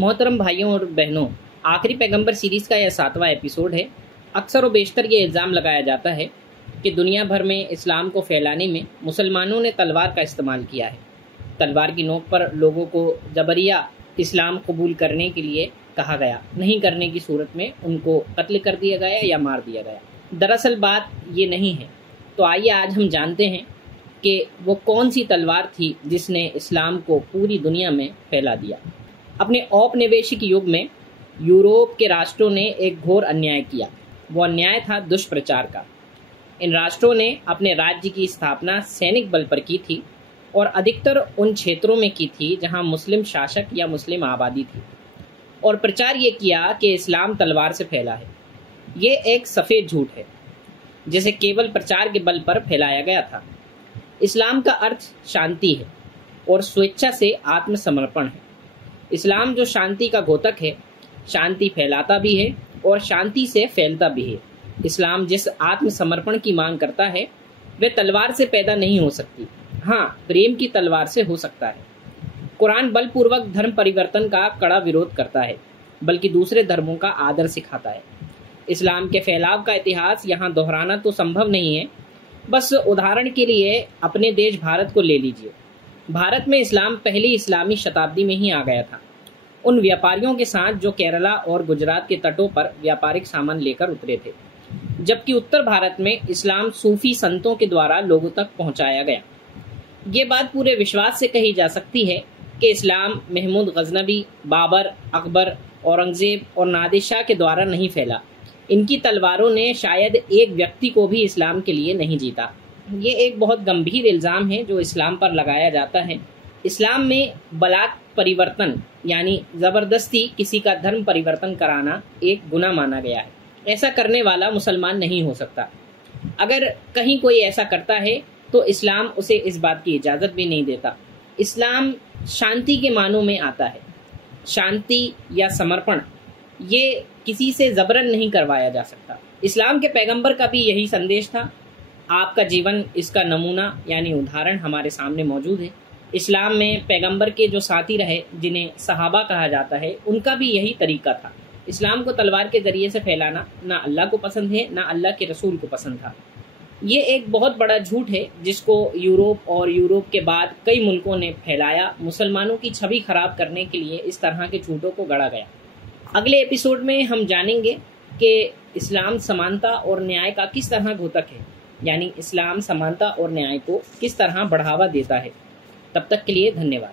मोहतरम भाइयों और बहनों, आखिरी पैगंबर सीरीज़ का यह 7वां एपिसोड है। अक्सर व बेशतर ये इल्ज़ाम लगाया जाता है कि दुनिया भर में इस्लाम को फैलाने में मुसलमानों ने तलवार का इस्तेमाल किया है। तलवार की नोक पर लोगों को जबरिया इस्लाम कबूल करने के लिए कहा गया, नहीं करने की सूरत में उनको कत्ल कर दिया गया या मार दिया गया। दरअसल बात ये नहीं है। तो आइए आज हम जानते हैं कि वो कौन सी तलवार थी जिसने इस्लाम को पूरी दुनिया में फैला दिया। अपने औपनिवेशिक युग में यूरोप के राष्ट्रों ने एक घोर अन्याय किया। वो अन्याय था दुष्प्रचार का। इन राष्ट्रों ने अपने राज्य की स्थापना सैनिक बल पर की थी और अधिकतर उन क्षेत्रों में की थी जहां मुस्लिम शासक या मुस्लिम आबादी थी, और प्रचार ये किया कि इस्लाम तलवार से फैला है। ये एक सफ़ेद झूठ है जिसे केवल प्रचार के बल पर फैलाया गया था। इस्लाम का अर्थ शांति है और स्वेच्छा से आत्मसमर्पण है। इस्लाम जो शांति का घोतक है, शांति फैलाता भी है और शांति से फैलता भी है। इस्लाम जिस आत्मसमर्पण की मांग करता है वह तलवार से पैदा नहीं हो सकती, हाँ प्रेम की तलवार से हो सकता है। कुरान बलपूर्वक धर्म परिवर्तन का कड़ा विरोध करता है, बल्कि दूसरे धर्मों का आदर सिखाता है। इस्लाम के फैलाव का इतिहास यहाँ दोहराना तो संभव नहीं है। बस उदाहरण के लिए अपने देश भारत को ले लीजिए। भारत में इस्लाम पहली इस्लामी शताब्दी में ही आ गया था, उन व्यापारियों के साथ जो केरला और गुजरात के तटों पर व्यापारिक सामान लेकर उतरे थे, जबकि उत्तर भारत में इस्लाम सूफी संतों के द्वारा लोगों तक पहुंचाया गया। ये बात पूरे विश्वास से कही जा सकती है कि इस्लाम महमूद गजनवी, बाबर, अकबर, औरंगजेब और नादिर शाह के द्वारा नहीं फैला। इनकी तलवारों ने शायद एक व्यक्ति को भी इस्लाम के लिए नहीं जीता। ये एक बहुत गंभीर इल्ज़ाम है जो इस्लाम पर लगाया जाता है। इस्लाम में बलात परिवर्तन यानी ज़बरदस्ती किसी का धर्म परिवर्तन कराना एक गुनाह माना गया है। ऐसा करने वाला मुसलमान नहीं हो सकता। अगर कहीं कोई ऐसा करता है तो इस्लाम उसे इस बात की इजाज़त भी नहीं देता। इस्लाम शांति के मानों में आता है। शांति या समर्पण ये किसी से ज़बरन नहीं करवाया जा सकता। इस्लाम के पैगंबर का भी यही संदेश था। आपका जीवन इसका नमूना यानी उदाहरण हमारे सामने मौजूद है। इस्लाम में पैगंबर के जो साथी रहे, जिन्हें सहाबा कहा जाता है, उनका भी यही तरीका था। इस्लाम को तलवार के ज़रिए से फैलाना ना अल्लाह को पसंद है, ना अल्लाह के रसूल को पसंद था। ये एक बहुत बड़ा झूठ है जिसको यूरोप और यूरोप के बाद कई मुल्कों ने फैलाया। मुसलमानों की छवि खराब करने के लिए इस तरह के झूठों को गढ़ा गया। अगले एपिसोड में हम जानेंगे कि इस्लाम समानता और न्याय का किस तरह घोतक है, यानी इस्लाम समानता और न्याय को किस तरह बढ़ावा देता है। तब तक के लिए धन्यवाद।